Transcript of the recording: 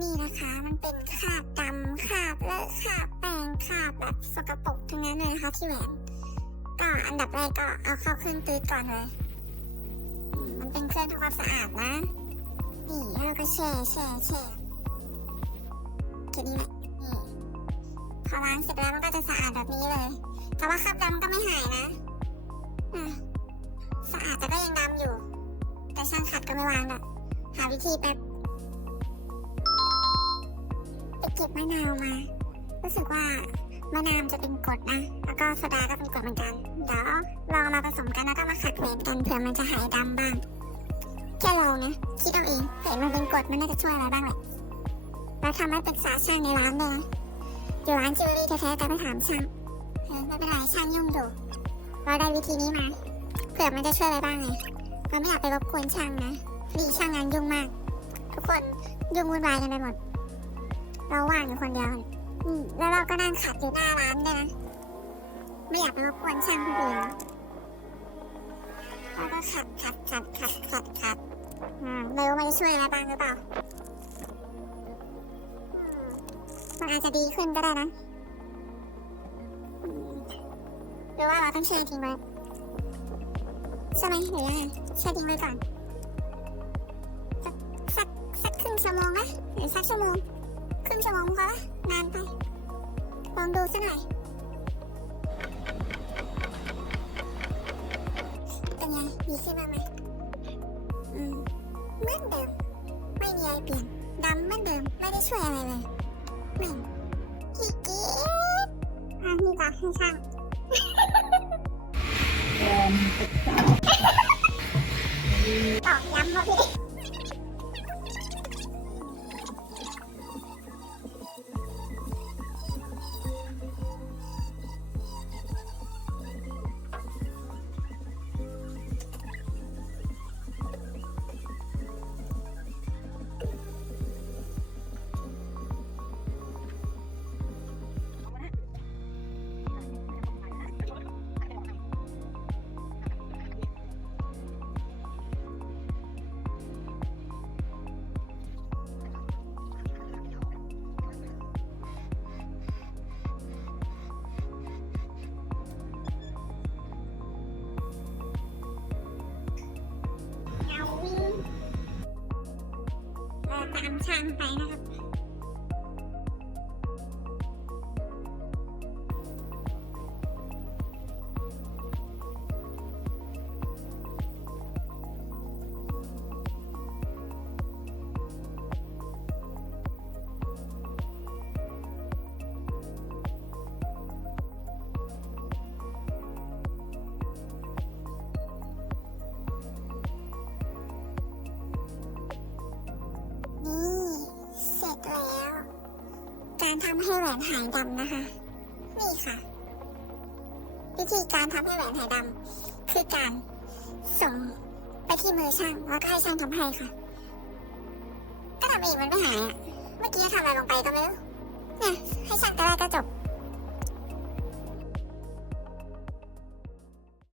นี่นะคะ มันเป็นคราบดำคราบเลอะคราบแป้งคราบแบบสกปรกทั้งนั้นเลยนะคะที่แหวนก็อันดับแรกก็เอาเข้าเครื่องตืดก่อนเลยมันเป็นเครื่องทำความสะอาดนะนี่แล้วเราก็แช่แช่แช่แค่นี้แหละนี่พอล้างเสร็จแล้วมันก็จะสะอาดแบบนี้เลย แต่ว่าคราบดำก็ไม่หายนะสะอาดแต่ก็ยังดำอยู่ แต่ช่างขัดก็ไม่วางหรอกหาวิธีแป๊บ ก็บมะนาวมา รู้สึกว่ามะนาวจะเป็นกรดนะ แล้วก็โซดาก็เป็นกรดเหมือนกัน เดี๋ยวลองมาผสมกันแล้วก็มาขัดแหวกันเผื่อมันจะหายดำบ้าง แค่เรานะคิดเอาเองเห็นมันเป็นกรดมันน่าจะช่วยอะไรบ้างแหละแล้วทำให้ปรึกษาช่างในร้านเลยอยู่ร้านจิวเวลรี่แท้ๆแต่ไปถามช่างเออไม่เป็นไรช่างยุ่งอยู่เราได้วิธีนี้มาเผื่อมันจะช่วยอะไรบ้างไงเราไม่อยากไปรบกวนช่างนะพอดีช่างงานยุ่งมาก ทุกคนยุ่งวุ่นวายกันไปหมด เราว่างอยู่คนเดียวอืมแล้วเราก็นั่งขัดอยู่หน้าร้านด้วยนะ ไม่อยากไปรบกวนช่างคนอื่นแล้วก็ขัดขัดขัดขัดขัดขัดอ่าไม่รู้มันจะช่วยอะไรบ้างหรือเปล่ามันอาจจะดีขึ้นก็ได้นะหรือว่าเราต้องแช่ทิ้งไว้ใช่ไหมหรือยังไงแช่ทิ้งไว้ก่อนสักสักสักครึ่งชั่วโมงนะหรือสักชั่วโมง รึ่งชั่วโมงพอละนานไป ลองดูสักหน่อย เป็นไงดีขึ้นบ้างไหมอืมเหมือนเดิม ไม่มีอะไรเปลี่ยนดำเหมือนเดิม ไม่ได้ช่วยอะไรเลยไม่ขี้เกียจอะนี่จ้ะให้ช่าง ตามช่างไปนะครับ การทำให้แหวนหายดำนะคะ นี่ค่ะ วิธีการทำให้แหวนหายดำคือการส่งไปที่มือช่างแล้วก็ให้ช่างทำให้ค่ะ ก็ทำเองมันไม่หายอะ เมื่อกี้ทำอะไรลงไปก็ไม่รู้เนี่ยให้ช่างก็ได้ก็จบ